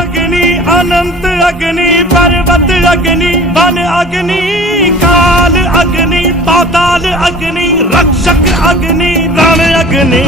अग्नि अनंत अग्नि पर्वत अग्नि वन अग्नि काल अग्नि पाताल अग्नि रक्षक अग्नि रण अग्नि